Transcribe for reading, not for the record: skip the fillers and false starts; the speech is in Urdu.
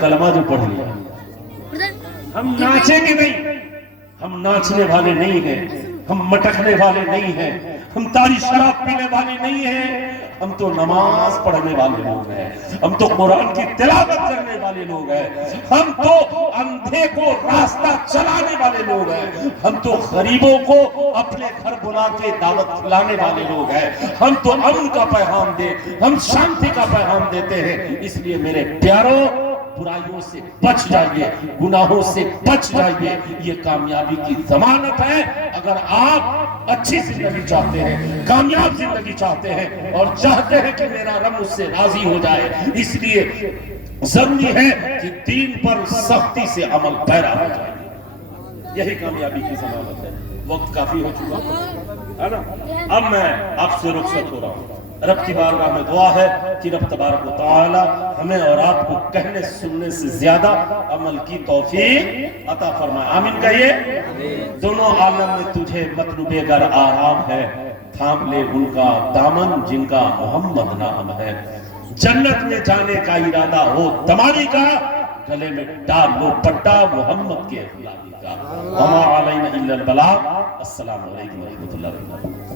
کلمہ جو پڑھ لیا، ہم ناچیں گے نہیں، ہم ناچنے والے نہیں ہیں، ہم مٹکنے والے نہیں ہیں، ہم تاری شراب پینے والے نہیں ہیں، ہم تو نماز پڑھنے والے لوگ ہیں، ہم تو قرآن کی تلاوت کرنے والے لوگ ہیں، ہم تو اندھے کو راستہ چلانے والے لوگ ہیں، ہم تو غریبوں کو اپنے گھر بلا کے دعوت کھلانے والے لوگ ہیں، ہم تو امن کا پیغام دے، ہم شانتی کا پیغام دیتے ہیں۔ اس لیے میرے پیاروں، برائیوں سے بچ جائیے، گناہوں سے بچ جائیے، یہ کامیابی کی ضمانت ہے۔ اگر آپ اچھی زندگی چاہتے ہیں، کامیاب زندگی چاہتے ہیں اور چاہتے ہیں کہ میرا رب اس سے راضی ہو جائے، اس لیے ضروری ہے کہ دین پر سختی سے عمل پیرا ہو جائے، یہی کامیابی کی ضمانت ہے۔ وقت کافی ہو چکا ہے نا، اب میں آپ سے رخصت ہو رہا ہوں۔ رب کی بارگاہ میں دعا ہے کہ رب تبارک و تعالی ہمیں اور آپ کو کہنے سننے سے زیادہ عمل کی توفیق عطا فرمائے، آمین کہیے۔ دونوں عالم میں تجھے مطلوب گر آرام ہے، تھام لے ان کا دامن جن کا محمد نام ہے، جنت میں جانے کا ارادہ ہو تماری کا، گلے میں ڈال لو پٹا محمد کے اخلاقی کا۔ وما علینا الا البلاغ۔ السلام علیکم ورحمۃ اللہ وبرکاتہ۔